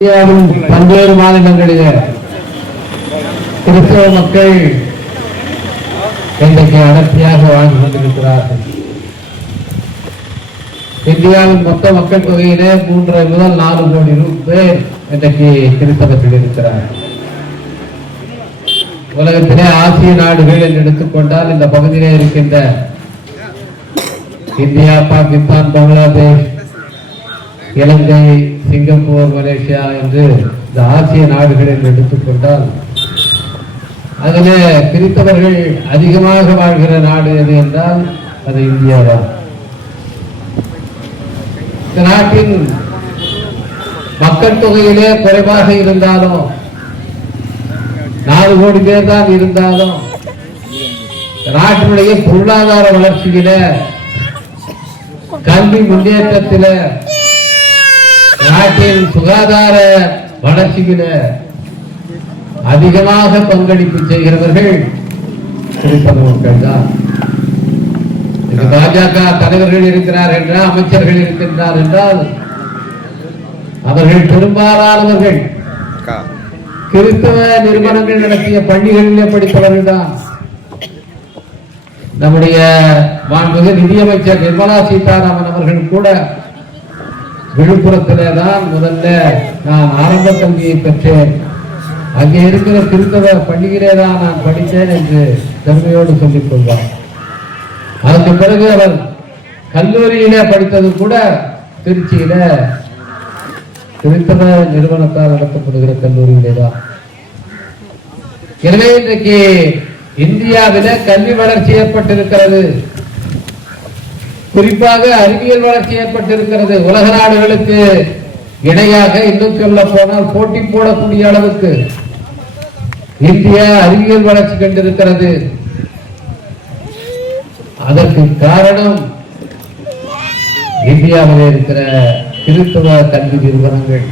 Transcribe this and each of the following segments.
இந்தியாவின் பல்வேறு மாநிலங்களிலே கிறிஸ்தவ மக்கள் இன்றைக்கு அடர்த்தியாக வாழ்ந்து கொண்டிருக்கிறார்கள். இந்தியாவின் மொத்த மக்கள் தொகையிலே 3 முதல் 4 கோடி பேர் இன்றைக்கு கிறிஸ்தவர்கள் இருக்கிறார்கள். உலகத்திலே ஆசிய நாடுகள் என்று எடுத்துக்கொண்டால் இந்த பகுதியிலே இருக்கின்ற இந்தியா, பாகிஸ்தான், பங்களாதேஷ், இலங்கை, சிங்கப்பூர், மலேசியா என்று இந்த ஆசிய நாடுகள் என்று எடுத்துக்கொண்டால் அதிலே கிறிஸ்தவர்கள் அதிகமாக வாழ்கிற நாடு எது என்றால் அது இந்தியா தான். இந்த நாட்டின் மக்கள் தொகையிலே குறைவாக இருந்தாலும் 4 கோடி பேர் தான் இருந்தாலும் நாட்டினுடைய பொருளாதார வளர்ச்சியில, கல்வி முன்னேற்றத்தில, நாட்டின் சுகாதார வளர்ச்சியில அதிகமாக பங்களிப்பு செய்கிறவர்கள் கிறிஸ்தவ மக்கள் தான். பாஜக தலைவர்கள் இருக்கிறார் என்றால், அமைச்சர்கள் இருக்கின்றார் என்றால் அவர்கள் பெரும்பாலானவர்கள் கிறிஸ்தவ நிறுவனங்கள் நடத்திய பள்ளிகளிலே படித்தவர்கள் தான். நம்முடைய மாண்புமிகு நிதியமைச்சர் நிர்மலா சீதாராமன் அவர்கள் கூட விழுப்புரத்திலே தான் முதல்ல நான் ஆரம்ப கல்வியை பெற்றேன், அங்கே இருக்கிற கிறிஸ்தவ பள்ளியிலே தான் நான் படித்தேன் என்று பெருமையோடு சொல்லிக் கொள்வார். அதற்கு பிறகு அவர் கல்லூரியிலே படித்தது கூட திருச்சியில கிறிஸ்தவ நிறுவனத்தால் நடத்தப்படுகிற கல்லூரியிலே தான். எனவே இன்றைக்கு இந்தியாவில கல்வி வளர்ச்சி ஏற்பட்டிருக்கிறது, குறிப்பாக அறிவியல் வளர்ச்சி ஏற்பட்டிருக்கிறது. உலக நாடுகளுக்கு இணையாக, இன்னும் சொல்ல போனால் போட்டி போடக்கூடிய அளவுக்கு இந்தியா அறிவியல் வளர்ச்சி கண்டிருக்கிறது. அதற்கு காரணம் இந்தியாவில் இருக்கிற கிறிஸ்தவ கல்வி நிறுவனங்கள்.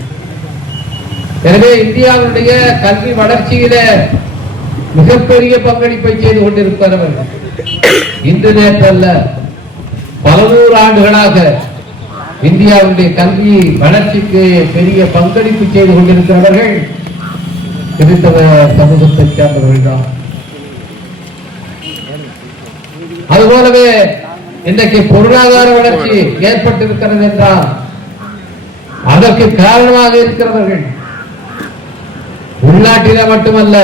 எனவே இந்தியாவுடைய கல்வி வளர்ச்சியில மிகப்பெரிய பங்களிப்பை செய்து கொண்டிருப்பவர்கள் இன்று நேற்றல்ல, பல 100 ஆண்டுகளாக இந்தியாவுடைய கல்வி வளர்ச்சிக்கு பெரிய பங்களிப்பு செய்து கொண்டிருக்கிறவர்கள் கிறிஸ்தவ சமூகத்தை சேர்ந்தவர்கள் தான். அதுபோலவே இன்றைக்கு பொருளாதார வளர்ச்சி ஏற்பட்டிருக்கிறது என்றால் அதற்கு காரணமாக இருக்கிறவர்கள் உள்நாட்டில மட்டுமல்ல,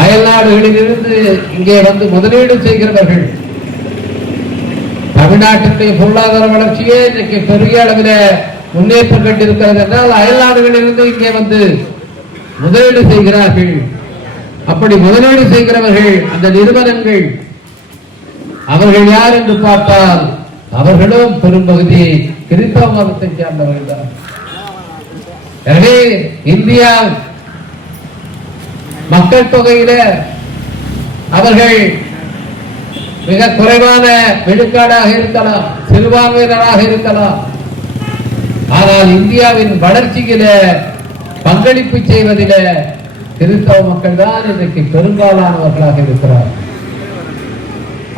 அயல் நாடுகளில் இருந்து இங்கே வந்து முதலீடு செய்கிறவர்கள். தமிழ்நாட்டினுடைய பொருளாதார வளர்ச்சியே இன்றைக்கு பெரிய அளவில் முன்னேற்றம் கண்டிருக்கிறது என்றால் அயல் நாடுகளில் இருந்து இங்கே வந்து முதலீடு செய்கிறார்கள். அப்படி முதலீடு செய்கிறவர்கள், அந்த நிறுவனங்கள், அவர்கள் யார் என்று பார்த்தால் அவர்களும் பெரும்பகுதி கிறிஸ்தவ மதத்தை சேர்ந்தவர்கள் தான். எனவே இந்தியா மக்கள் தொகையில அவர்கள் மிக குறைவான விழுக்காடாக இருக்கலாம், சிறுபான்மையினராக இருக்கலாம். ஆனால் இந்தியாவின் வளர்ச்சியில பங்களிப்பு செய்வதில கிறிஸ்தவ மக்கள் தான் இன்றைக்கு பெரும்பாலானவர்களாக இருக்கிறார்.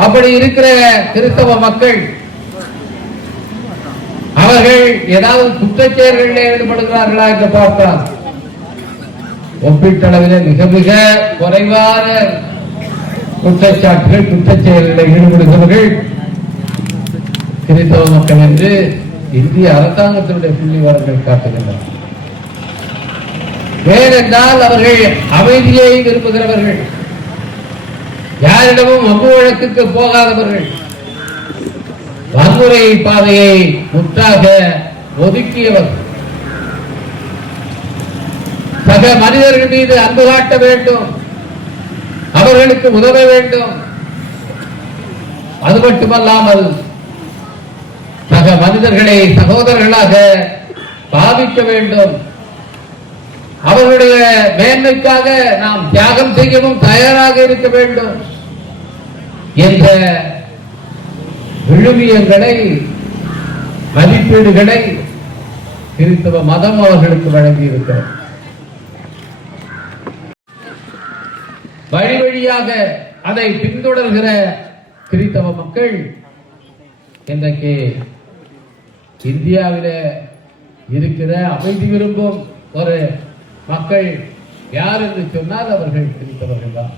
அப்படி இருக்கிற கிறிஸ்தவ மக்கள் அவர்கள் ஏதாவது குற்றச்செயல்களில் ஈடுபடுகிறார்களா என்று பார்த்தால் ஒப்பீட்டளவில் மிக மிக குறைவான குற்றச்சாட்டுகள், குற்றச்செயல்களில் ஈடுபடுகிறவர்கள் கிறிஸ்தவ மக்கள் என்று இந்திய அரசாங்கத்தினுடைய புள்ளிவிவரங்கள் காட்டுகின்றன. ஏனென்றால் அவர்கள் அமைதியை விரும்புகிறவர்கள், யாரிடமும் வம்பு வழக்குக்கு போகாதவர்கள், வன்முறை பாதையை முற்றாக ஒதுக்கியவர்கள், சக மனிதர்கள் மீது அன்பு காட்ட வேண்டும், அவர்களுக்கு உதவ வேண்டும். அது மட்டுமல்லாமல் சக மனிதர்களை சகோதரர்களாக பாவிக்க வேண்டும். அவர்களுடைய மேன்மைக்காக நாம் தியாகம் செய்யவும் தயாராக இருக்க வேண்டும் என்ற விழுமியங்களை, மதிப்பீடுகளை கிறிஸ்தவ மதம் அவர்களுக்கு வழங்கி இருக்கிறது. வழி வழியாக அதை பின்தொடர்கிற கிறிஸ்தவ மக்கள் இன்றைக்கு இந்தியாவில இருக்கிற அமைதி விரும்பும் ஒரு மக்கள் யார் என்று சொன்னால் அவர்கள் கிறிஸ்தவர்கள் தான்.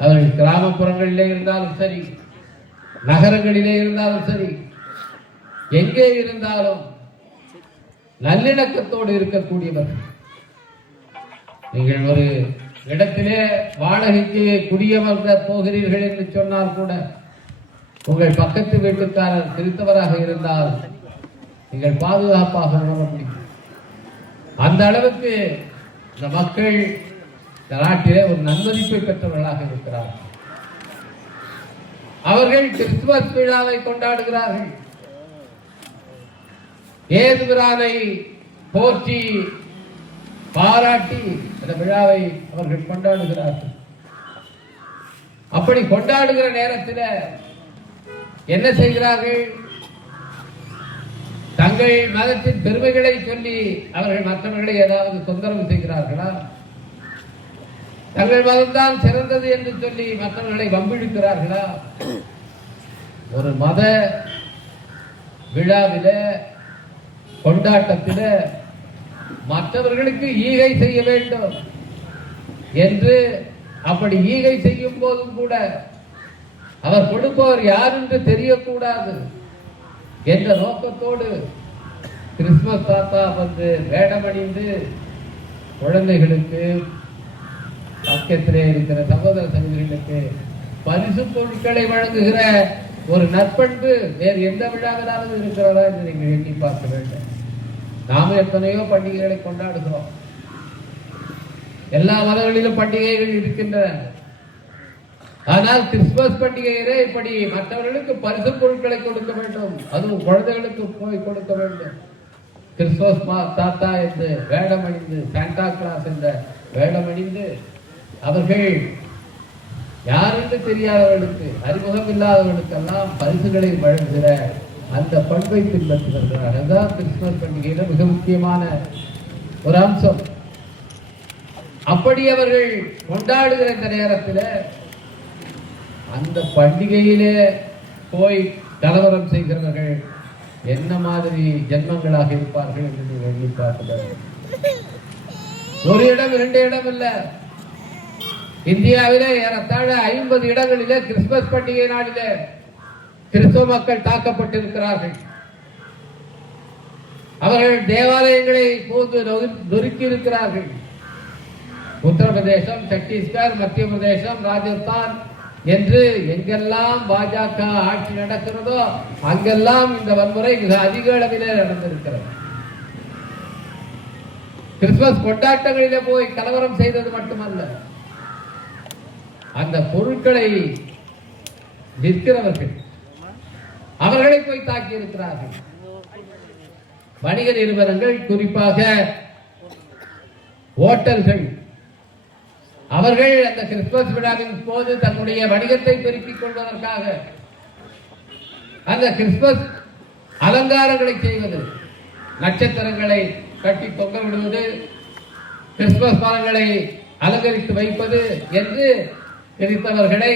அவர்கள் கிராமப்புறங்களிலே இருந்தாலும் சரி, நகரங்களிலே இருந்தாலும் சரி, எங்கே இருந்தாலும் நல்லிணக்கத்தோடு இருக்கக்கூடியவர்கள். நீங்கள் ஒரு இடத்திலே வாடகைக்கு குடியமர்ந்த போகிறீர்கள் என்று சொன்னால் கூட உங்கள் பக்கத்து வீட்டுக்காரர் கிறிஸ்தவராக இருந்தால் நீங்கள் பாதுகாப்பாக உணர முடியும். அந்த அளவுக்கு இந்த மக்கள் இந்த நாட்டிலே ஒரு நன்மதிப்பை பெற்றவர்களாக இருக்கிறார்கள். அவர்கள் கிறிஸ்துமஸ் விழாவை கொண்டாடுகிறார்கள். ஏது பிரானை போற்றி பாராட்டி அந்த விழாவை அவர்கள் கொண்டாடுகிறார்கள். அப்படி கொண்டாடுகிற நேரத்தில் என்ன செய்கிறார்கள்? தங்கள் மதத்தின் பெருமைகளை சொல்லி அவர்கள் மற்றவர்களை ஏதாவது தொந்தரவு செய்கிறார்களா? தங்கள் மதம்தான் சிறந்தது என்று சொல்லி மற்றவர்களை வம்பிழுக்கிறார்களா? ஒரு மத விழாவில கொண்டாட்டத்தில் மற்றவர்களுக்கு ஈகை செய்ய வேண்டும் என்று, அப்படி ஈகை செய்யும் போதும் கூட அவர் கொடுப்பவர் யார் என்று தெரியக்கூடாது என்ற நோக்கத்தோடு கிறிஸ்துமஸ் தாத்தா வந்து வேடமணிந்து குழந்தைகளுக்கு, பக்கத்திலே இருக்கிற சகோதர சகோதரிகளுக்கு பரிசு பொருட்களை வழங்குகிற ஒரு நற்பண்பு வேறு எந்த விழாவிலாவது இருக்கிறதா என்று நீங்கள் எண்ணி பார்க்க வேண்டும். நாம எத்தனையோ பண்டிகைகளை கொண்டாடுகிறோம். எல்லா மதங்களிலும் பண்டிகைகள் இருக்கின்றன. ஆனால் கிறிஸ்துமஸ் பண்டிகையிலே இப்படி மற்றவர்களுக்கு பரிசு பொருட்களை கொடுக்க வேண்டும், அதுவும் குழந்தைகளுக்கு போய் கொடுக்க வேண்டும். கிறிஸ்துமஸ் தாத்தா என்று வேடமணிந்து, சாண்டா கிளாஸ் என்ற வேடமணிந்து அவர்கள் யார் என்று தெரியாதவர்களுக்கு, அறிமுகம் இல்லாதவர்களுக்கெல்லாம் பரிசுகளை வழங்குகிற அந்த பண்பை பின்பற்றுகிறார்கள். அதுதான் கிறிஸ்துமஸ் பண்டிகையில மிக முக்கியமான ஒரு அம்சம். அப்படி அவர்கள் கொண்டாடுகிற இந்த நேரத்தில் அந்த பண்டிகையிலே போய் கலவரம் செய்கிறவர்கள் என்ன மாதிரி ஜென்மங்களாக இருப்பார்கள் என்று நீங்கள் எண்ணி பார்க்கிறார்கள். ஒரு இடம், 2 இடம் இல்ல, இந்தியாவிலே ஏறத்தாழ 50 இடங்களிலே கிறிஸ்துமஸ் பண்டிகை நாளிலே கிறிஸ்தவ மக்கள் தாக்கப்பட்டிருக்கிறார்கள். அவர்கள் தேவாலயங்களை போது நொறுக்கி இருக்கிறார்கள். உத்தரப்பிரதேசம், சத்தீஸ்கர், மத்திய பிரதேசம், ராஜஸ்தான் என்று எங்கெல்லாம் பாஜக ஆட்சி நடக்கிறதோ அங்கெல்லாம் இந்த வன்முறை மிக அதிக அளவிலே நடந்திருக்கிறது. கிறிஸ்துமஸ் கொண்டாட்டங்களிலே போய் கலவரம் செய்தது மட்டுமல்ல, அந்த பொருட்களை விற்கிறவர்கள் அவர்களை போய் தாக்கி இருக்கிறார்கள். வணிக நிறுவனங்கள், குறிப்பாக ஓட்டல்கள், அவர்கள் அந்த கிறிஸ்துமஸ் விழாவின் போது தன்னுடைய வணிகத்தை பெருக்கிக் கொள்வதற்காக அந்த கிறிஸ்துமஸ் அலங்காரங்களை செய்வது, நட்சத்திரங்களை கட்டி தொங்க விடுவது, கிறிஸ்துமஸ் மரங்களை அலங்கரித்து வைப்பது என்று கிறிஸ்தவர்களை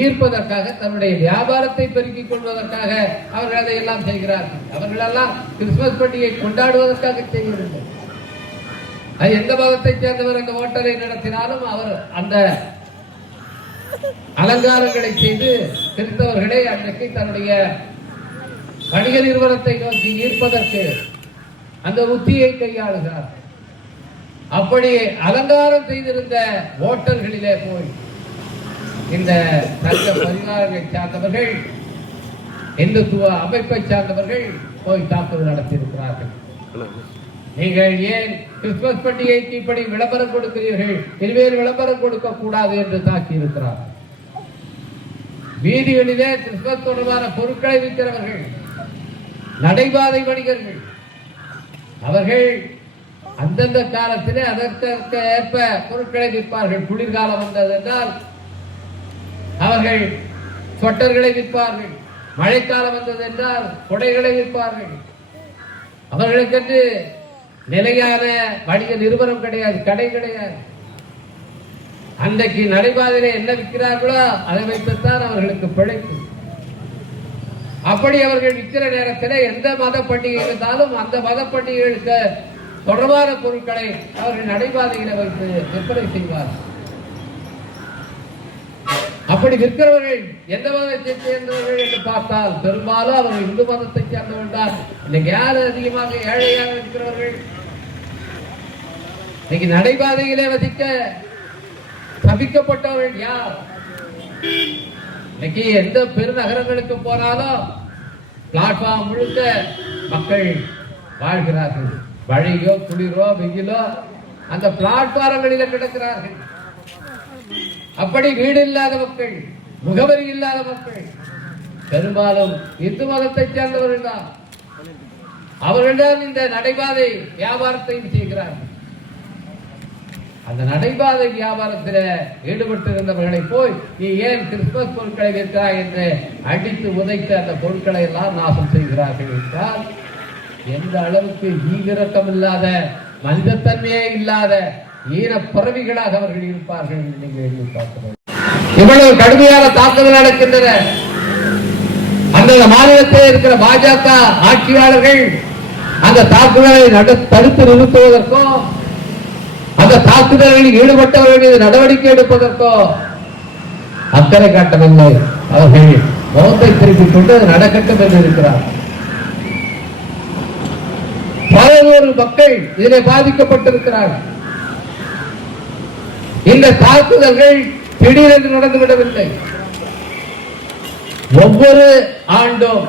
ஈர்ப்பதற்காக, தன்னுடைய வியாபாரத்தை பெருக்கிக் கொள்வதற்காக அவர்கள் அதையெல்லாம் செய்கிறார்கள். அவர்களெல்லாம் கிறிஸ்துமஸ் பண்டிகை கொண்டாடுவதற்காக செய்யவில்லை. அது எந்த மதத்தை சேர்ந்தவர் அந்த ஓட்டலை நடத்தினாலும் அவர் அந்த அலங்காரங்களை செய்து கிறிஸ்தவர்களை அன்றைக்கு தன்னுடைய வணிக நிறுவனத்தை நோக்கி ஈர்ப்பதற்கு அந்த உத்தியை கையாளுகிறார். அப்படி அலங்காரம் செய்திருந்த ஓட்டல்களிலே போய் இந்த சங்க பரிவாரங்களை சார்ந்தவர்கள், இந்துத்துவ அமைப்பை சார்ந்தவர்கள் போய் தாக்குதல் நடத்தியிருக்கிறார்கள். நீங்கள் ஏன் கிறிஸ்துமஸ் பண்டிகைக்கு இப்படி விளம்பரம் கொடுக்கிறீர்கள், இனிமேல் விளம்பரம் கொடுக்க கூடாது என்று தாக்கி இருக்கிறார். வீதிகளிலே கிறிஸ்துமஸ் தொடர்பான பொருட்களை விற்கிறவர்கள், நடைபாதை வணிகர்கள், அவர்கள் அந்தந்த காலத்திலே அதற்கு ஏற்ப பொருட்களை விற்பார்கள். குளிர்காலம் வந்தது என்றால் அவர்கள் ஸ்வெட்டர்களை விற்பார்கள். மழைக்காலம் வந்தது என்றால் கொடைகளை விற்பார்கள். அவர்களுக்கென்று நிலையான வணிக நிறுவனம் கிடையாது, கடை கிடையாது. அன்றைக்கு நடைபாதையில என்ன விற்கிறார்களோ அதை வைத்துத்தான் அவர்களுக்கு பிழைப்பு. அப்படி அவர்கள் விற்கிற நேரத்தில் எந்த மத பண்டிகை இருந்தாலும் அந்த மத பண்டிகைகளுக்கு தொடர்பான பொருட்களை அவர்கள் நடைபாதையில வைத்து விற்பனை செய்வார். அப்படி விற்கிறவர்கள் எந்த மதத்தை சேர்ந்தவர்கள் என்று பார்த்தால் பெரும்பாலும் அவர்கள் இந்து மதத்தை சேர்ந்தவர்கள் தான். இன்னைக்கு யாரு அதிகமாக ஏழையாக இருக்கிறவர்கள்? இன்னைக்கு நடைபாதையிலே வசிக்க தவிக்கப்பட்டவர்கள் யார்? இன்னைக்கு எந்த பெருநகரங்களுக்கு போனாலும் பிளாட்ஃபார்ம் முழுக்க மக்கள் வாழ்கிறார்கள். மழையோ குளிரோ வெயிலோ அந்த பிளாட்பாரங்களில கிடக்கிறார்கள். அப்படி வீடு இல்லாத மக்கள், முகவரி இல்லாத மக்கள் பெரும்பாலும் இந்து மதத்தை சேர்ந்தவர்கள் தான். அவர்கள்தான் இந்த நடைபாதை வியாபாரத்தையும் செய்கிறார்கள். அந்த நடைபாதை வியாபாரத்தில் ஈடுபட்டு இருந்தவர்களை போய் நீ ஏன் கிறிஸ்துமஸ் பொருட்களை விற்கிறாய் என்று அடித்து உதைத்து அந்த பொருட்களை எல்லாம் நாசம் செய்கிறார்கள் என்றால் எந்த அளவுக்கு ஈவிரக்கம் இல்லாத, மனிதத்தன்மையே இல்லாத ஈன பறவைகளாக அவர்கள் இருப்பார்கள் என்று நீங்கள் எழுதி பார்க்கிறோம். இவ்வளவு கடுமையான தாக்குதல் நடக்கின்றன. அந்த மாநிலத்தில் இருக்கிற பாஜக ஆட்சியாளர்கள் அந்த தாக்குதலை தடுத்து நிறுத்துவதற்கோ அந்த தாக்குதல்களில் ஈடுபட்டவர்கள் மீது நடவடிக்கை எடுப்பதற்கோ அக்கறை காட்டவில்லை. அவர்கள் முகத்தை திருப்பிக் கொண்டு நடக்கட்டும் என்று இருக்கிறார். பலவேறு மக்கள் இதிலே பாதிக்கப்பட்டிருக்கிறார்கள். இந்த தாக்குதல்கள் திடீரென்று நடந்துவிடவில்லை. ஒவ்வொரு ஆண்டும்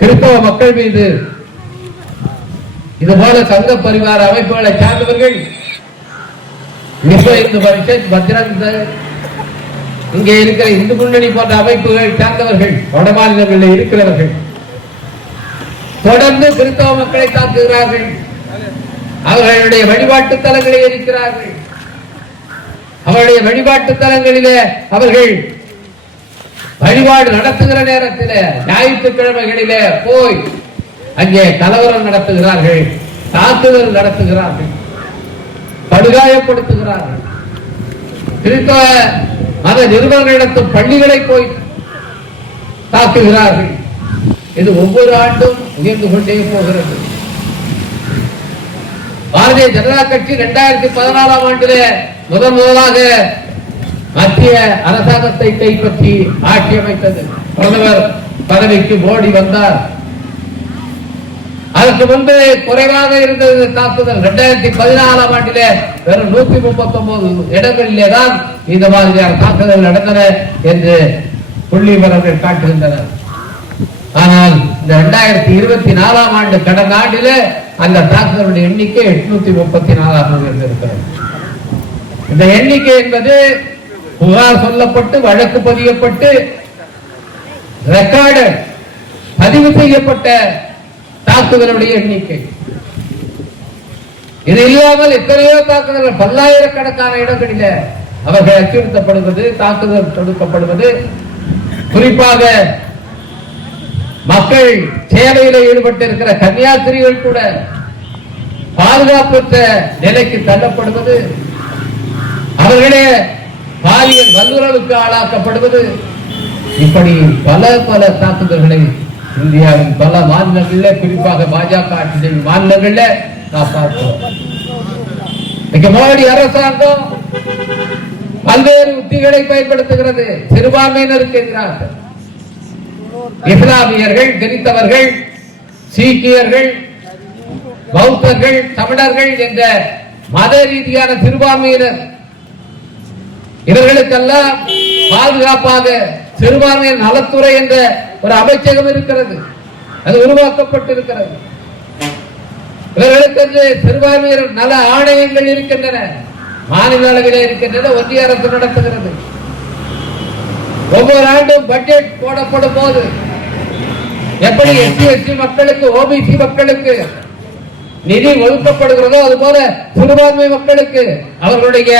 கிறிஸ்தவ மக்கள் மீது இதுபோல சங்க பரிவார அமைப்புகளை சார்ந்தவர்கள், விஸ்வ இந்து பரிஷத், பஜ்ரங் தள், இங்கே இருக்கிற இந்து முன்னணி போன்ற அமைப்புகள் சார்ந்தவர்கள், வட மாநிலங்களில் இருக்கிறவர்கள் தொடர்ந்து கிறிஸ்தவ மக்களை தாக்குகிறார்கள். அவர்களுடைய வழிபாட்டு தலங்களை இருக்கிறார்கள். அவருடைய வழிபாட்டு தலங்களிலே அவர்கள் வழிபாடு நடத்துகிற நேரத்தில் ஞாயிற்றுக்கிழமைகளிலே போய் அங்கே கலவரம் நடத்துகிறார்கள், தாக்குதல் நடத்துகிறார்கள், படுகாயப்படுத்துகிறார்கள். கிறிஸ்தவ மத நிறுவனங்களிடத்தும் பள்ளிகளை போய் தாக்குகிறார்கள். இது ஒவ்வொரு ஆண்டும் உயர்ந்து கொண்டே போகிறது. பாரதிய ஜனதா கட்சி 2014ஆம் ஆண்டிலே முதலாக மத்திய அரசாங்கத்தை கைப்பற்றி ஆட்சி அமைத்தது. பிரதமர் பதவிக்கு மோடி வந்தார். அதற்கு முன்பு குறைவாக இருந்தது தாக்குதல். 2014ஆம் ஆண்டிலே வெறும் 139 இடங்களிலே தான் இந்த மாதிரியான தாக்குதல் நடந்தன என்று புள்ளி விவரங்கள் காட்டுகின்றனர். ஆனால் இந்த 2024ஆம் ஆண்டு கடந்த ஆண்டிலே அந்த தாக்குதலுடைய எண்ணிக்கை 834ஆக இருந்திருக்கிறது. இந்த எண்ணிக்கை என்பது புகார் சொல்லப்பட்டு வழக்கு பதியப்பட்டு ரெக்கார்டு பதிவு செய்யப்பட்ட தாக்குதலுடைய எண்ணிக்கை. இது இல்லாமல் எத்தனையோ தாக்குதல்கள், பல்லாயிரக்கணக்கான இடங்களில் அவர்கள் அச்சுறுத்தப்படுவது, தாக்குதல் தொடுக்கப்படுவது, குறிப்பாக மக்கள் சேவையில் ஈடுபட்டு இருக்கிற கன்னியாஸ்திரிகள் கூட பாதுகாப்பற்ற நிலைக்கு தள்ளப்படுவது, அவர்களே பாலியல் வல்லுறவுக்கு ஆளாக்கப்படுவது, இப்படி பல பல தாக்குதல்களை இந்தியாவின் பல மாநிலங்களில், குறிப்பாக பாஜக ஆட்சி செய்யும் மாநிலங்களில் நாம் பார்க்கிறோம். மோடி அரசாங்கம் பல்வேறு உத்திகளை பயன்படுத்துகிறது சிறுபான்மையினருக்கு எதிராக. இஸ்லாமியர்கள், கிறிஸ்தவர்கள், சீக்கியர்கள், பௌத்தர்கள், தமிழர்கள் என்ற மத ரீதியான சிறுபான்மையினர், இவர்களுக்கெல்லாம் பாதுகாப்பாக சிறுபான்மையினர் நலத்துறை என்ற ஒரு அமைச்சகம் இருக்கிறது. அது உருவாக்கப்பட்டிருக்கிறது. இவர்களுக்கு சிறுபான்மையினர் நல ஆணையங்கள் இருக்கின்றன. மாநில அளவிலே இருக்கின்றன. ஒன்றிய அரசு நடத்துகிறது. ஒவ்வொரு ஆண்டும் பட்ஜெட் போடப்படும் போது எப்படி எஸ்சி எஸ்டி மக்களுக்கு, ஓபிசி மக்களுக்கு நிதி ஒதுக்கப்படுகிறதோ அதுபோல சிறுபான்மை மக்களுக்கு அவர்களுடைய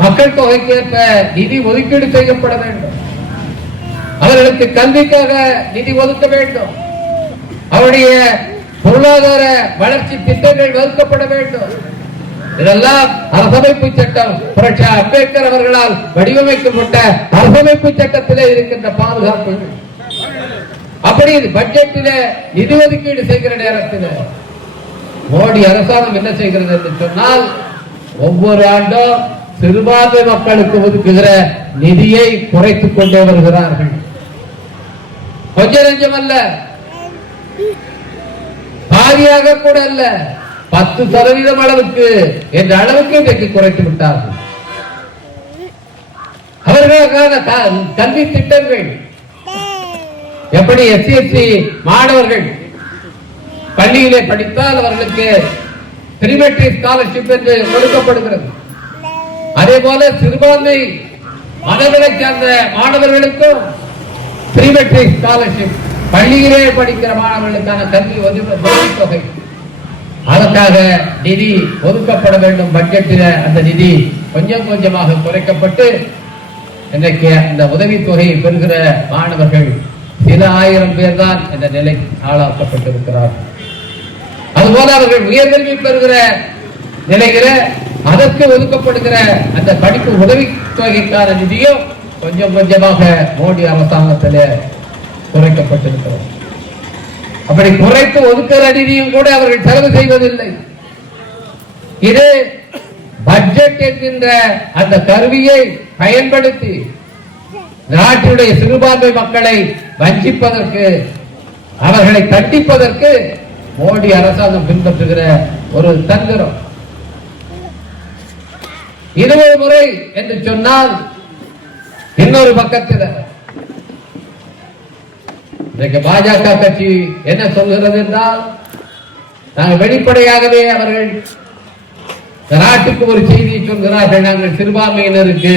மக்கள் தொகைக்கு ஏற்ப நிதி ஒதுக்கீடு செய்யப்பட வேண்டும். அவர்களுக்கு கல்விக்காக நிதி ஒதுக்க வேண்டும். அவருடைய பொருளாதார வளர்ச்சி திட்டங்கள் வகுக்கப்பட வேண்டும். இதெல்லாம் அரசமைப்பு சட்டம், புரட்சி அம்பேத்கர் அவர்களால் வடிவமைக்கப்பட்ட அரசமைப்பு சட்டத்திலே இருக்கின்ற பாதுகாப்பு. அப்படி பட்ஜெட்டிலே நிதி ஒதுக்கீடு செய்கிற நேரத்தில் மோடி அரசாங்கம் என்ன செய்கிறது என்று சொன்னால், ஒவ்வொரு ஆண்டும் சிறுபான்மை மக்களுக்கு ஒதுக்குகிற நிதியை குறைத்துக் கொண்டே வருகிறார்கள். கொஞ்ச நெஞ்சம் அல்ல, பாதியாக கூட அல்ல, 10% அளவுக்கு என்ற அளவுக்கு இன்றைக்கு குறைத்து விட்டார்கள். அவர்களுக்கான கல்வி திட்டங்கள் எப்படி எஸ்சி மாணவர்கள் பள்ளியிலே படித்தால் அவர்களுக்கு பிரிமெட்ரி ஸ்காலர்ஷிப் என்று கொடுக்கப்படுகிறது. அதே போல சிறுபான்மை மதங்களை சார்ந்த மாணவர்களுக்கும் பிரிமெட்ரி ஸ்காலர்ஷிப், பள்ளியிலே படிக்கிற மாணவர்களுக்கான கல்வி தொகை, அதற்காக நிதி ஒதுக்கப்பட வேண்டும். பட்ஜெட்டில் அந்த நிதி கொஞ்சம் கொஞ்சமாக குறைக்கப்பட்டு இன்றைக்கு அந்த உதவித்தொகையை பெறுகிற மாணவர்கள் சில ஆயிரம் பேர் தான் இந்த நிலை ஆளாக்கப்பட்டிருக்கிறார்கள். அதுபோல அவர்கள் உயர்கல்வி பெறுகிற நிலையில அதற்கு ஒதுக்கப்படுகிற அந்த படிப்பு உதவித்தொகைக்கான நிதியும் கொஞ்சம் கொஞ்சமாக மோடி அரசாங்கத்தில் குறைக்கப்பட்டிருக்கிறது. அப்படி குறைத்து ஒதுக்கிற நிதியும் கூட அவர்கள் செலவு செய்வதில்லை. இது பட்ஜெட் என்கின்ற அந்த கருவியை பயன்படுத்தி நாட்டினுடைய சிறுபான்மை மக்களை வஞ்சிப்பதற்கு, அவர்களை தண்டிப்பதற்கு மோடி அரசாங்கம் பின்பற்றுகிற ஒரு தந்திரம். இருபது முறை என்று சொன்னால் இன்னொரு பக்கத்தில் இன்றைக்கு பாஜக கட்சி என்ன சொல்கிறது என்றால், நாங்கள் வெளிப்படையாகவே அவர்கள் நாட்டுக்கு ஒரு செய்தியை சொல்கிறார்கள், நாங்கள் சிறுபான்மையினருக்கு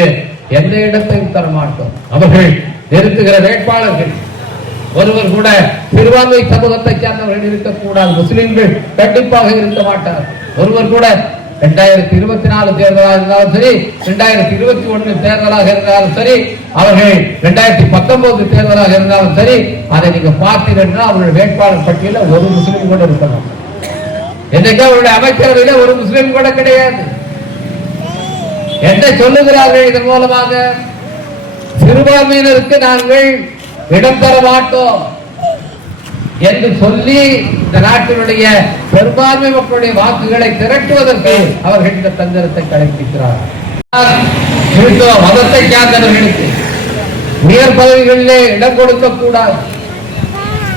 எந்த இடத்தையும் தர மாட்டோம். அவர்கள் நிறுத்துகிற வேட்பாளர்கள் ஒருவர் கூட சிறுபான்மை சமூகத்தை சார்ந்தவர்கள் இருக்கக்கூடாது, முஸ்லிம்கள் கண்டிப்பாக இருக்க மாட்டார். ஒருவர் கூட 2024 தேர்தலாக இருந்தாலும் சரி, 2021 தேர்தலாக இருந்தாலும் சரி, அவர்கள் 2019 தேர்தலாக இருந்தாலும் சரி, அதை நீங்க பார்த்தீங்கன்னா அவர்கள் வேட்பாளர் பட்டியலில் ஒரு முஸ்லிம் கூட இருக்கணும். என்னைக்கு அவருடைய அமைச்சரவையில் ஒரு முஸ்லிம் கூட கிடையாது. என்ன சொல்லுகிறார்கள் இதன் மூலமாக? சிறுபான்மையினருக்கு நாங்கள் இடம் தர மாட்டோம் என்று சொல்லி இந்த நாட்டினுடைய பெரும்பான்மை மக்களுடைய வாக்குகளை திரட்டுவதற்கு அவர்கள் இந்த தந்திரத்தை கடைபிடிக்கிறார்கள். மதத்தை சார்ந்தவர்களுக்கு உயர் பதவிகளிலே இடம் கொடுக்க கூடாது,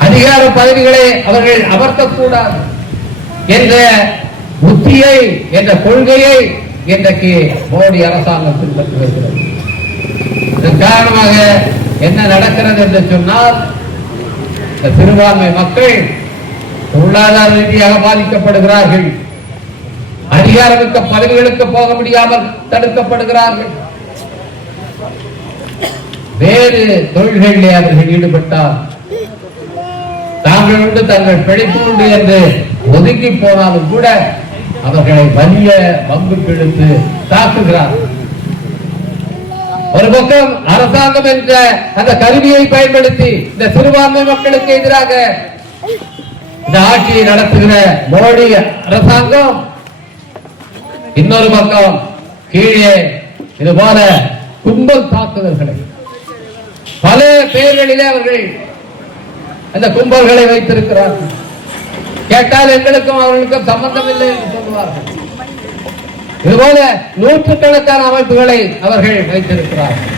அதிகார பதவிகளை அவர்கள் அமர்த்தக்கூடாது என்ற புத்தியை, என்ற கொள்கையை இன்றைக்கு மோடி அரசாங்கம் பின்பற்றி வருகிறது. இதன் காரணமாக என்ன நடக்கிறது என்று சொன்னால், சிறுபான்மை மக்கள் பொருளாதார ரீதியாக பாதிக்கப்படுகிறார்கள், அதிகாரமிக்க பதவிகளுக்கு போக முடியாமல் தடுக்கப்படுகிறார்கள். வேறு தொழில்களிலே அவர்கள் ஈடுபட்டால் தாங்கள் உண்டு தங்கள் பிழைப்பு உண்டு என்று ஒதுக்கி போனாலும் கூட அவர்களை வலிய வம்புக்கு இழுத்து தாக்குகிறார்கள். ஒரு பக்கம் அரசாங்கம் என்ற அந்த கருவியை பயன்படுத்தி இந்த சிறுபான்மை மக்களுக்கு எதிராக இந்த ஆட்சியை நடத்துகிற மோடி அரசாங்கம், இன்னொரு பக்கம் கீழே இது போல கும்பல் தாக்குதல்களை பல பேர்களிலே அவர்கள் அந்த கும்பல்களை வைத்திருக்கிறார்கள். கேட்டால் எங்களுக்கும் அவர்களுக்கும் சம்பந்தம் இல்லை என்று சொல்லுவார்கள். இதுபோல நூற்றுக்கணக்கான அமைப்புகளை அவர்கள் வைத்திருக்கிறார்கள்.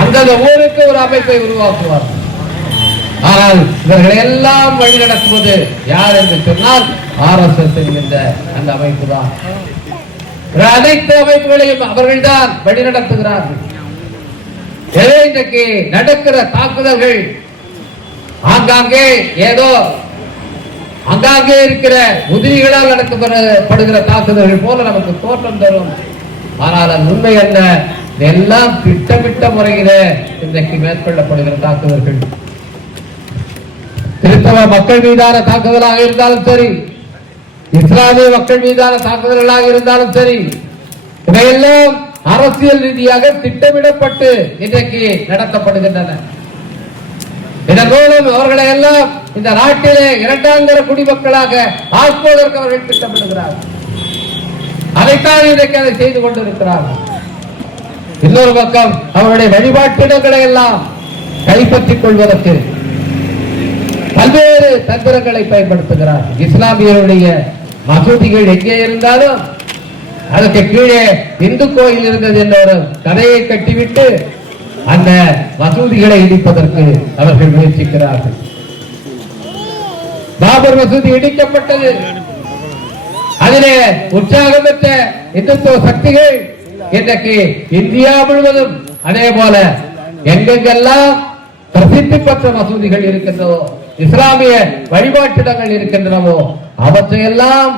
அந்தந்த ஊருக்கு ஒரு அமைப்பை உருவாக்குவார்கள். ஆனால் இவர்களை எல்லாம் வழிநடத்துவது யார் என்று சொன்னால் RSS என்கின்ற அந்த அமைப்பு தான். அனைத்து அமைப்புகளையும் அவர்கள் தான் வழிநடத்துகிறார்கள். இன்றைக்கு நடக்கிற தாக்குதல்கள் ஆங்காங்கே ஏதோ அங்காங்கே இருக்கிற உதிரிகளால் நடத்தப்படுகிற தாக்குதல்கள் போல நமக்கு தோற்றம் தரும். ஆனால் அது உண்மை அல்ல. எல்லாம் திட்டமிட்ட முறையில இன்றைக்கு மேற்கொள்ளப்படுகிற தாக்குதல்கள், கிறிஸ்தவ மக்கள் மீதான தாக்குதலாக இருந்தாலும் சரி, இஸ்லாமிய மக்கள் மீதான தாக்குதல்களாக இருந்தாலும் சரி, இவையெல்லாம் அரசியல் ரீதியாக திட்டமிடப்பட்டு இன்றைக்கு நடத்தப்படுகின்றன. இதன் மூலம் அவர்களை எல்லாம் இந்த நாட்டிலே இரண்டாந்தர குடிமக்களாக ஆக்குவதற்கு அவர்கள் திட்டமிடுகிறார்கள். அதைத்தான் இன்றைக்கு அதை செய்து கொண்டிருக்கிறார்கள். இன்னொரு பக்கம் அவருடைய வழிபாட்டிடங்களை எல்லாம் கைப்பற்றிக் கொள்வதற்கு பல்வேறு தந்திரங்களை பயன்படுத்துகிறார். இஸ்லாமியருடைய மசூதிகள் எங்கே இருந்தாலும் அதற்கு கீழே இந்து கோயில் இருந்தது என்ற ஒரு கதையை கட்டிவிட்டு அந்த மசூதிகளை இடிப்பதற்கு அவர்கள் முயற்சிக்கிறார்கள். பாபர் மசூதி இடிக்கப்பட்டது. அதிலே உற்சாகம் பெற்ற இந்துத்துவ சக்திகள் இன்றைக்கு இந்தியா முழுவதும் அதே போல எங்கெங்கெல்லாம் பிரசித்தி பெற்ற மசூதிகள் இருக்கின்றனவோ, இஸ்லாமிய வழிபாட்டிடங்கள் இருக்கின்றனவோ அவற்றையெல்லாம்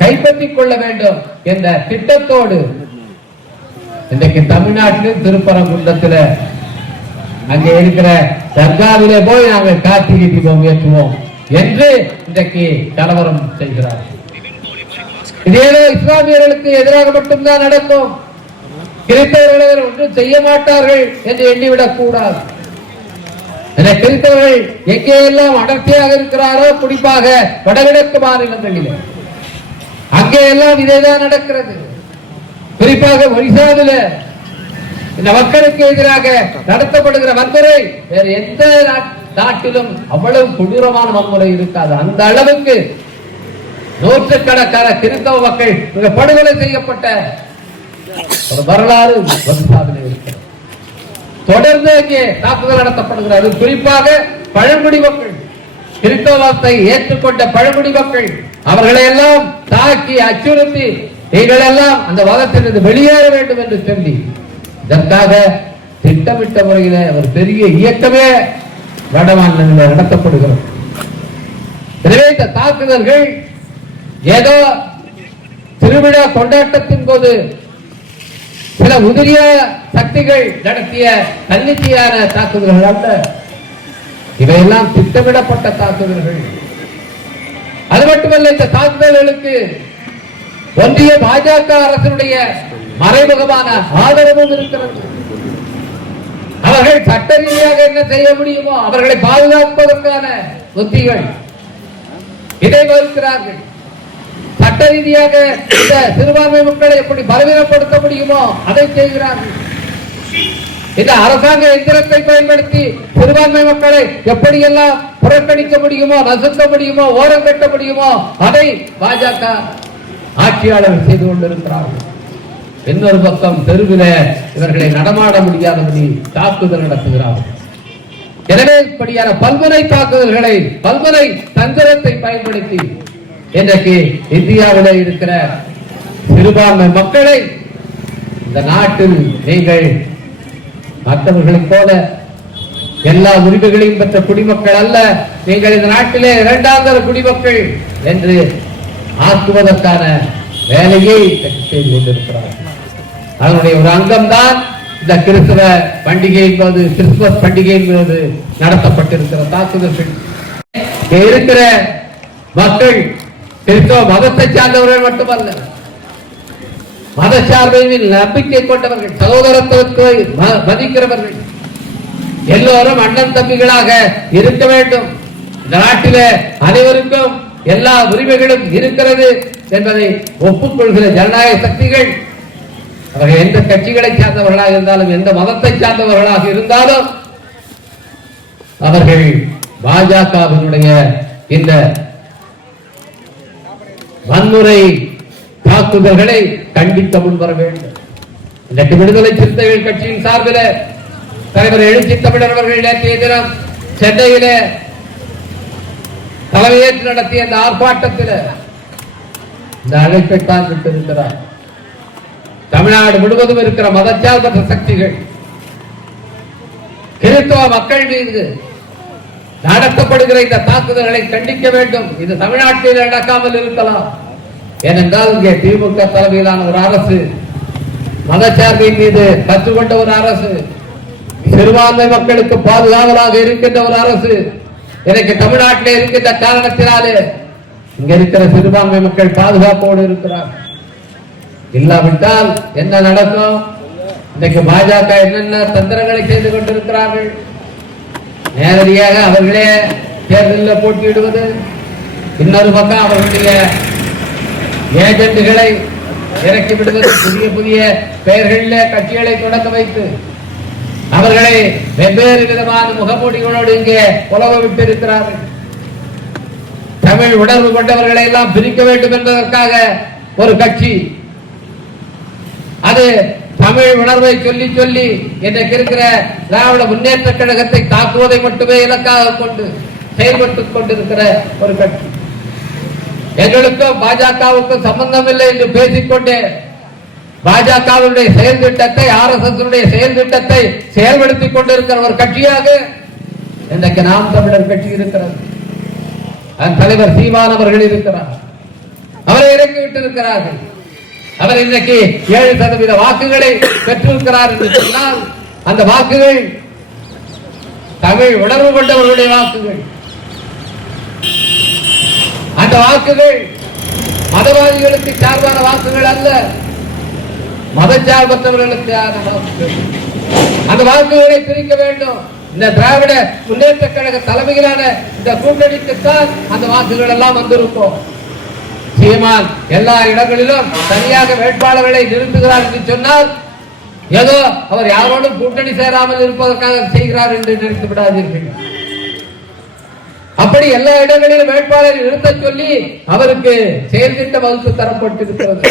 கைப்பற்றிக் கொள்ள வேண்டும் என்ற திட்டத்தோடு இன்றைக்கு தமிழ்நாட்டிலும் திருப்பரங்குன்றத்தில் அங்கே இருக்கிற தர்காவிலே போய் நாங்கள் கார்த்திகை தீபம் ஏற்றுவோம் என்று இன்றைக்கு கலவரம் செய்கிறார். இதேதோ இஸ்லாமியர்களுக்கு எதிராக மட்டும்தான் நடக்கும், கிறிஸ்தவர்கள் ஒன்றும் செய்ய மாட்டார்கள் என்று எண்ணிவிடக் கூடாது. கிறிஸ்தவர்கள் எங்கே எல்லாம் அடர்த்தியாக இருக்கிறாரோ, குறிப்பாக வடகிழக்கு மாநிலங்களிலே அங்கே எல்லாம் இதேதான் நடக்கிறது. குறிப்பாக ஒரிசாவில் இந்த மக்களுக்கு எதிராக நடத்தப்படுகிற வன்முறை வேறு எந்த நாட்டிலும் அவ்வளவு கொடூரமான வன்முறை இருக்காது. அந்த அளவுக்கு நூற்றுக்கணக்கான கிறிஸ்தவ மக்கள் படுகொலை செய்யப்பட்ட ஒரு வரலாறு ஒரிசாவில் இருக்கிறது. தொடர்ந்து அங்கே தாக்குதல் நடத்தப்படுகிறது. குறிப்பாக பழங்குடி மக்கள், கிறிஸ்தவத்தை ஏற்றுக்கொண்ட பழங்குடி மக்கள், அவர்களை எல்லாம் தாக்கி அச்சுறுத்தி நீங்கள் எல்லாம் அந்த மதத்திலிருந்து வெளியேற வேண்டும் என்று சொல்லி இதற்காக திட்டமிட்ட முறையில் ஒரு பெரிய இயக்கமே வடமாநிலங்களில் நடத்தப்படுகிறது. எனவே இந்த தாக்குதல்கள் ஏதோ திருவிழா கொண்டாட்டத்தின் போது சில உதிரிய சக்திகள் நடத்திய தன்னிச்சையான தாக்குதல்கள் அல்ல, இவையெல்லாம் திட்டமிடப்பட்ட தாக்குதல்கள். அது மட்டுமல்ல, இந்த தாக்குதல்களுக்கு ஒன்றிய பாஜக அரசினுடைய மறைமுகமான ஆதரவும் இருக்கிறது. அவர்கள் சட்ட ரீதியாக என்ன செய்ய முடியுமோ அவர்களை பாதுகாப்பதற்கான உத்திகள் இதை வகுக்கிறார்கள். சட்ட ரீதியாக இந்த சிறுபான்மை மக்களை எப்படி பலவீனப்படுத்த முடியுமோ அதை செய்கிறார்கள். இந்த அரசாங்க எந்திரத்தை பயன்படுத்தி சிறுபான்மை மக்களை எப்படியெல்லாம் புறக்கணிக்க முடியுமோ, நசுக்க முடியுமோ, ஓரம் கட்ட முடியுமோ அதை பாஜக ஆட்சியாளர்கள் செய்து கொண்டிருக்கிறார்கள். இன்னொரு பக்கம் தெருவில் இவர்களை நடமாட முடியாதபடி தாக்குதல் நடத்துகிறார்கள். எனவே இப்படியான பல்முனை தாக்குதல்களை, பல்முனை தந்திரத்தை பயன்படுத்தி இன்றைக்கு இந்தியாவில் இருக்கிற சிறுபான்மை மக்களை இந்த நாட்டில் நீங்கள் மற்றவர்களைப் போல எல்லா உரிமைகளையும் பெற்ற குடிமக்கள் அல்ல, நீங்கள் இந்த நாட்டிலே இரண்டாம் தர குடிமக்கள் என்று ஆக்குவதற்கான வேலையை செய்து கொண்டிருக்கிறார்கள். அதனுடைய ஒரு அங்கம்தான் இந்த கிறிஸ்தவ பண்டிகை என்பது, கிறிஸ்துமஸ் பண்டிகை என்பது நடத்தப்பட்டிருக்கிற தாக்குதல்கள். இருக்கிற மக்கள் கிறிஸ்தவ மதத்தை சார்ந்தவர்கள் மட்டுமல்ல, மதச்சார்பில் நம்பிக்கை கொண்டவர்கள், சகோதரத்துவத்தை மதிக்கிறவர்கள், எல்லோரும் அண்ணன் தம்பிகளாக இருக்க வேண்டும், இந்த நாட்டிலே அனைவருக்கும் எல்லா உரிமைகளும் இருக்கிறது என்பதை ஒப்புக்கொள்கிற ஜனநாயக சக்திகள் அவர்கள் எந்த கட்சிகளை சார்ந்தவர்களாக இருந்தாலும், எந்த மதத்தை சார்ந்தவர்களாக இருந்தாலும் அவர்கள் பாஜகவினுடைய இந்த வன்முறை தாக்குதல்களை கண்டிக்க முன்வர வேண்டும். இன்றைக்கு விடுதலை சிறுத்தைகள் கட்சியின் சார்பில் தலைவர் எழுச்சி தமிழர் அவர்கள் நேற்றைய தினம் சென்னையிலே தலைமையேற்று நடத்திய இந்த ஆர்ப்பாட்டத்தில் இந்த அழைப்பை தான் விட்டிருக்கிறார். தமிழ்நாடு முழுவதும் இருக்கிற மதச்சார்பற்ற சக்திகள் கிறிஸ்தவ மக்கள் மீது நடத்தப்படுகிற இந்த தாக்குதல்களை கண்டிக்க வேண்டும். இது தமிழ்நாட்டில் நடக்காமல் இருக்கலாம். ஏனென்றால் இங்கே திமுக தலைமையிலான ஒரு அரசு, மதச்சார்பின் மீது கற்றுக்கொண்ட ஒரு அரசு, சிறுபான்மை மக்களுக்கு பாதுகாவலாக இருக்கின்ற ஒரு அரசு எனக்கு தமிழ்நாட்டில் இருக்கின்ற காரணத்தினாலே இங்க இருக்கிற சிறுபான்மை மக்கள் பாதுகாப்போடு இருக்கிறார். இல்லாவிட்டால் என்ன நடக்கும்? இன்னைக்கு பாஜக என்னென்ன தந்திரங்களை செய்து கொண்டிருக்கிறார்கள். நேரடியாக அவர்களே தேர்தலில் போட்டியிடுவது, இன்னொரு பக்கம் அவர்களுடைய ஏஜென்ட்களை இறக்கி விடுவது, புதிய புதிய பெயர்களில் கட்சிகளை தொடங்க வைத்து அவர்களை வெவ்வேறு விதமான முகமூடிகளோடு இங்கே உலக விட்டிருக்கிறார்கள். தமிழ் உணர்வு கொண்டவர்களை எல்லாம் பிரிக்க வேண்டும் என்பதற்காக ஒரு கட்சி, அது தமிழ் உணர்வை சொல்லி சொல்லி இன்றைக்கு இருக்கிற திராவிட முன்னேற்ற கழகத்தை தாக்குவதை மட்டுமே இலக்காக கொண்டு செயல்பட்டுக் கொண்டிருக்கிற ஒரு கட்சி. எங்களுக்கும் பாஜகவுக்கும் சம்பந்தம் இல்லை என்று பேசிக்கொண்டே பாஜகவினுடைய செயல் திட்டத்தை, RSS செயல் திட்டத்தை செயல்படுத்திக் கொண்டிருக்கிற ஒரு கட்சியாக இன்றைக்கு நாம் தமிழர் கட்சி இருக்கிறது. அதன் தலைவர் சீமான் அவர்கள் இருக்கிறார். அவரை இறக்கிவிட்டு இருக்கிறார்கள். அவர் இன்றைக்கு 7% வாக்குகளை பெற்றிருக்கிறார் என்று சொன்னால் அந்த வாக்குகள் தமிழ் உணர்வு கொண்டவர்களுடைய வாக்குகள். அந்த வாக்குகள் மதவாதிகளுக்கு சார்பான வாக்குகள் அல்ல, மதச்சார்பற்றவர்களுக்கான வாக்குகள். அந்த வாக்குகளை பிரிக்க வேண்டும். இந்த திராவிட முன்னேற்ற கழக தலைமையிலான இந்த கூட்டணிக்குத்தான் அந்த வாக்குகள் எல்லாம் வந்திருக்கும். சீமான் எல்லா இடங்களிலும் தனியாக வேட்பாளர்களை நிறுத்துகிறார் என்று சொன்னால் ஏதோ அவர் யாரோடும் கூட்டணி சேராமல் இருப்பதற்காக செய்கிறார் என்று நினைத்து விடாதீர்கள். அப்படி எல்லா இடங்களிலும் வேட்பாளரை நிறுத்த சொல்லி அவருக்கு செயல் திட்ட வகுப்பு தரப்பட்டிருக்கிறது.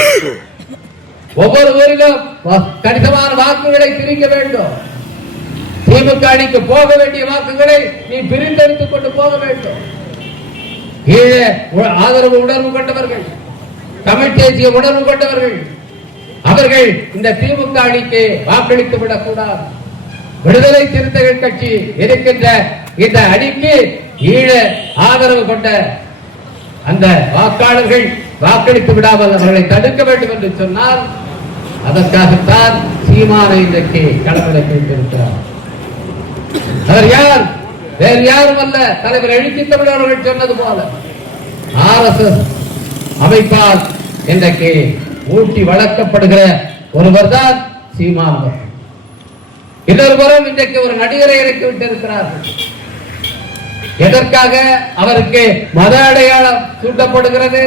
ஒவ்வொரு ஊரிலும் கணிசமான வாக்குகளை பிரிக்க வேண்டும். திமுக அணிக்கு போக வேண்டிய வாக்குகளை நீ பிரித்தெடுத்துக் கொண்டு போக வேண்டும். கீழே ஆதரவு உணர்வு கொண்டவர்கள், தமிழ் தேசிய உணர்வு கொண்டவர்கள், அவர்கள் இந்த திமுக அணிக்கு வாக்களித்து விடக்கூடாது. விடுதலை சிறுத்தைகள் கட்சி இருக்கின்ற இந்த அணிக்கு ஈழ ஆதரவு கொண்ட அந்த வாக்காளர்கள் வாக்களித்து விடாமல் அவர்களை தடுக்க வேண்டும் என்று சொன்னால் அதற்காகத்தான் சீமானை இன்றைக்கு களமிறக்கி வைத்திருக்கிறார். அவர் யார்? வேறு யாரும் அல்ல, தலைவர் எழுச்சி தமிழர் அவர்கள் சொன்னது போல RSS அமைப்பால் இன்றைக்கு ஊட்டி வளர்க்கப்படுகிற ஒருவர் தான் சீமான். இன்னொரு புறம் இன்றைக்கு ஒரு நடிகரை இறக்கி விட்டிருக்கிறார்கள். எதற்காக? அவருக்கு மத அடையாளம் சூட்டப்படுகிறது.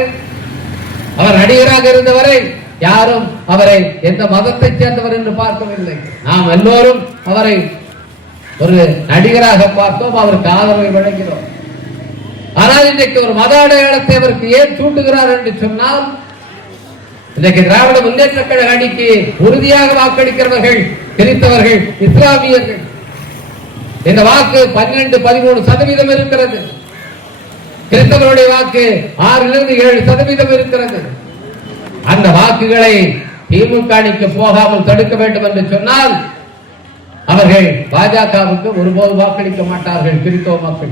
அவர் நடிகராக இருந்தவரை யாரும் அவரை எந்த மதத்தை சேர்ந்தவர் என்று பார்க்கவில்லை. நாம் எல்லோரும் அவரை ஒரு நடிகராக பார்த்தோம், அவருக்கு ஆதரவை வழங்கினோம். ஆனால் இன்றைக்கு ஒரு மத அடையாளத்தை அவருக்கு ஏன் சூட்டுகிறார் என்று சொன்னால் இன்றைக்கு திராவிட முன்னேற்ற கழக அணிக்கு உறுதியாக வாக்களிக்கிறவர்கள் கிறிஸ்தவர்கள், இஸ்லாமியர்கள். இந்த வாக்கு 12-13% இருக்கிறது. கிறிஸ்தவருடைய வாக்கு 6-7% இருக்கிறது. அந்த வாக்குகளை திமுக அணிக்கு போகாமல் தடுக்க வேண்டும் என்று சொன்னால் அவர்கள் பாஜகவுக்கு ஒருபோது வாக்களிக்க மாட்டார்கள். கிறிஸ்தவ மக்கள்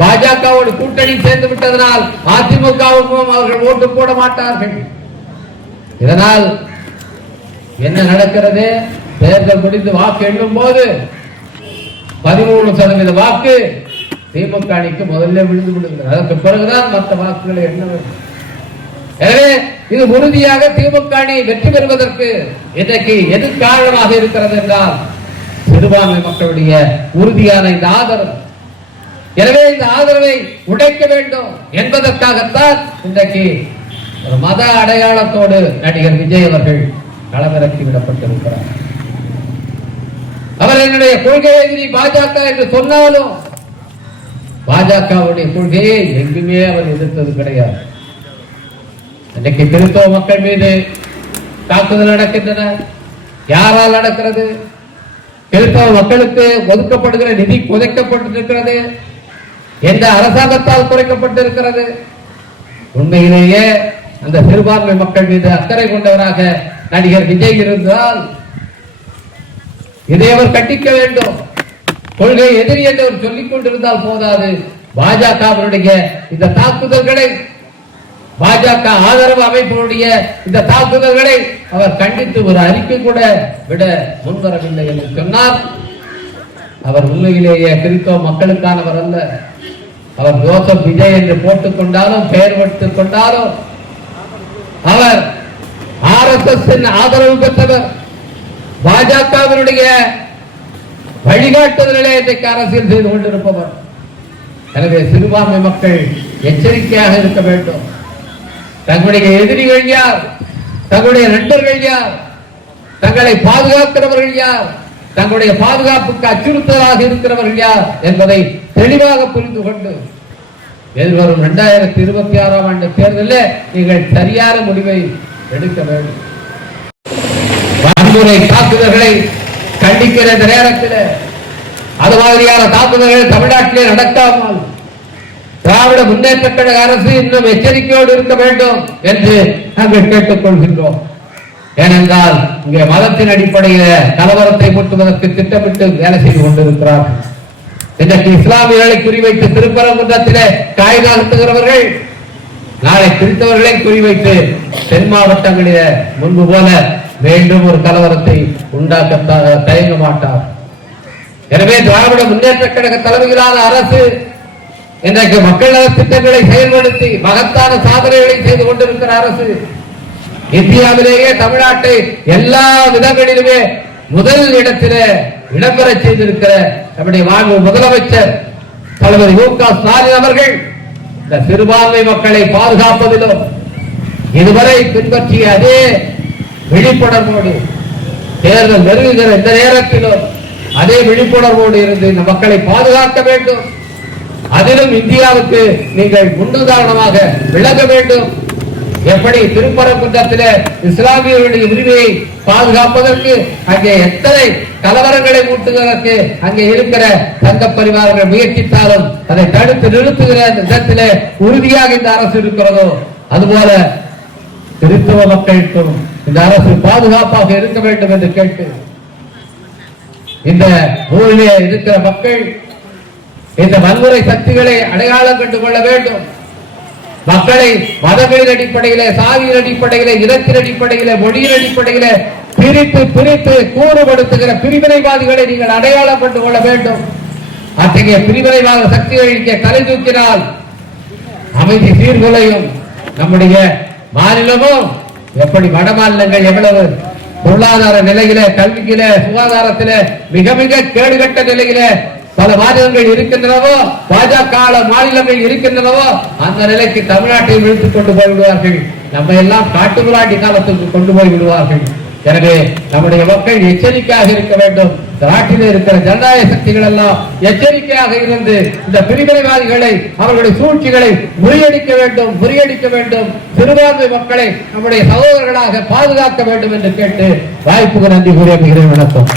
பாஜகவோடு கூட்டணி சேர்ந்து விட்டதனால் அதிமுகவுக்கும் அவர்கள் ஓட்டு போட மாட்டார்கள். இதனால் என்ன நடக்கிறது? தேர்தல் முடிந்து வாக்கு எண்ணும் போது 13% வாக்கு திமுக அணிக்கு முதல்ல விழுந்து விடுகிறது. அதற்கு பிறகுதான் மற்ற வாக்குகளை எண்ண வேண்டும். எனவே இது உறுதியாக திமுக அணி வெற்றி பெறுவதற்கு இன்றைக்கு எது காரணமாக இருக்கிறது என்றால் சிறுபான்மை மக்களுடைய உறுதியான இந்த ஆதரவு. எனவே இந்த ஆதரவை உடைக்க வேண்டும் என்பதற்காகத்தான் இன்றைக்கு ஒரு மத அடையாளத்தோடு நடிகர் விஜய் அவர்கள் களமிறக்கி விடப்பட்டிருக்கிறார். அவர் என்னுடைய கொள்கை எதிரி பாஜக என்று சொன்னாலும் பாஜகவுடைய கொள்கையை எங்குமே அவர் எதிர்த்தது கிடையாது. இன்றைக்கு கிறிஸ்தவ மக்கள் மீது தாக்குதல் நடக்கின்றன. யாரால் நடக்கிறது? கிறிஸ்தவ மக்களுக்கு ஒதுக்கப்படுகிற நிதி குறைக்கப்பட்டிருக்கிறது. எந்த அரசாங்கத்தால் குறைக்கப்பட்டிருக்கிறது? உண்மையிலேயே அந்த சிறுபான்மை மக்கள் மீது அக்கறை கொண்டவராக நடிகர் விஜய் இருந்தால் இதை அவர் கண்டிக்க வேண்டும். கொள்கை எதிரி என்று அவர் சொல்லிக் கொண்டிருந்தால் போதாது, பாஜகவினுடைய இந்த தாக்குதல்களை, பாஜக ஆதரவு அமைப்புடைய இந்த தாக்குதல்களை அவர் கண்டித்து ஒரு அறிக்கை கூட விட முன்வரவில்லை என்று சொன்னால் அவர் உண்மையிலேயே கிறிஸ்தவ மக்களுக்கானவர் அல்ல. அவர் ஜோசப் விஜய் என்று போட்டுக் கொண்டாலும் பெயர் வைத்துக் கொண்டாலும் அவர் RSS ஆதரவு பெற்றவர். பாஜகவினுடைய வழிகாட்டுதலே இன்றைக்கு அரசியல் செய்து கொண்டிருப்பவர். எனவே சிறுபான்மை மக்கள் எச்சரிக்கையாக இருக்க வேண்டும். தங்களுடைய எதிரிகள் யார், தங்களுடைய நண்பர்கள் யார், தங்களை பாதுகாக்கிறவர்கள் யார், தங்களுடைய பாதுகாப்புக்கு அச்சுறுத்தலாக இருக்கிறவர்கள் யார் என்பதை தெளிவாக புரிந்து கொண்டு எதிர்வரும் 2026ஆம் ஆண்டு தேர்தலில் நீங்கள் சரியான முடிவை எடுக்க வேண்டும். வன்முறை தாக்குதல்களை கண்டிக்கிற இந்த நேரத்தில் அது மாதிரியான தாக்குதல்கள் தமிழ்நாட்டிலே நடக்காமல் திராவிட முன்னேற்ற கழக அரசு இன்னும் எச்சரிக்கையோடு இருக்க வேண்டும் என்று நாங்கள் கேட்டுக் கொள்கின்றோம். ஏனென்றால் இங்கே மதத்தின் அடிப்படையில் கலவரத்தை மூட்டுவதற்கு திட்டமிட்டு வேலை செய்து கொண்டிருக்கிறார்கள். இன்றைக்கு இஸ்லாமியர்களை குறிவைத்து திருப்பரங்குன்றத்திலே காய் நகர்த்துகிறவர்கள் நாளை கிறிஸ்தவர்களை குறிவைத்து தென் மாவட்டங்களிலே முன்பு போல மீண்டும் ஒரு கலவரத்தை உண்டாக்க தயங்க மாட்டார். எனவே திராவிட முன்னேற்ற கழக தலைமையிலான அரசு இன்றைக்கு மக்கள் நல திட்டங்களை செயல்படுத்தி மகத்தான சாதனைகளை செய்து கொண்டிருக்கிற அரசு இந்தியாவிலேயே தமிழ்நாட்டை எல்லா விதங்களிலுமே முதல் இடத்திலே இடம்பெற செய்திருக்கிற நம்முடைய மாண்பு முதலமைச்சர் தலைவர் மு.க. ஸ்டாலின் அவர்கள் இந்த சிறுபான்மை மக்களை பாதுகாப்பதிலும் இதுவரை பின்பற்றிய அதே விழிப்புணர்வோடு தேர்தல் நெருங்குகிற இந்த நேரத்திலும் அதே விழிப்புணர்வோடு இருந்து இந்த மக்களை பாதுகாக்க வேண்டும். அதிலும் இந்தியாவுக்கு நீங்கள் முன்னுதாரணமாக விளங்க வேண்டும். எப்படி திருப்பரங்குன்றத்தில் இஸ்லாமியர்களுடைய உரிமையை பாதுகாப்பதற்கு அங்கே எத்தனை கலவரங்களை மூட்டுவதற்கு அங்கே இருக்கிற சங்க பரிவாரங்கள் முயற்சித்தாலும் அதை தடுத்து நிறுத்துகிற இடத்திலே உறுதியாக இந்த அரசு இருக்கிறதோ அதுபோல கிறிஸ்தவ மக்களுக்கும் இந்த அரசு பாதுகாப்பாக இருக்க வேண்டும் என்று கேட்டு இந்த ஊரிலே இருக்கிற மக்கள் இந்த வன்முறை சக்திகளை அடையாளம் கண்டு கொள்ள வேண்டும். மக்களை மதங்களின் அடிப்படையில சாதியின் அடிப்படையில இனத்தின் அடிப்படையில மொழியின் அடிப்படையில பிரித்து பிரித்து கூறுபடுத்துகிற பிரிவினைவாதிகளை நீங்கள் அடையாளம் கண்டு கொள்ள வேண்டும். அத்தகைய பிரிவினைவாத சக்திகள் இங்கே தலை தூக்கினால் அமைதி சீர்குலையும். நம்முடைய மாநிலமும் எப்படி வட மாநிலங்கள் எவ்வளவு பொருளாதார நிலையில கல்வியில சுகாதாரத்தில மிக மிக கேடுகட்ட நிலையில பல மாநிலங்கள் இருக்கின்றனவோ பாஜக மாநிலங்கள் இருக்கின்றனவோ அந்த நிலைக்கு தமிழ்நாட்டை இழுத்துக் கொண்டு போய்விடுவார்கள். நம்ம எல்லாம் காட்டுமிராண்டி காலத்துக்கு கொண்டு போய் விடுவார்கள். எனவே நம்முடைய மக்கள் எச்சரிக்கையாக இருக்க வேண்டும். நாட்டில் இருக்கிற ஜனநாயக சக்திகள் எல்லாம் எச்சரிக்கையாக இருந்து இந்த பிரிவினைவாதிகளை அவர்களுடைய சூழ்ச்சிகளை முறியடிக்க வேண்டும். சிறுபான்மை மக்களை நம்முடைய சகோதரர்களாக பாதுகாக்க வேண்டும் என்று கேட்டு வாய்ப்புக்கு நன்றி கூறிய வணக்கம்.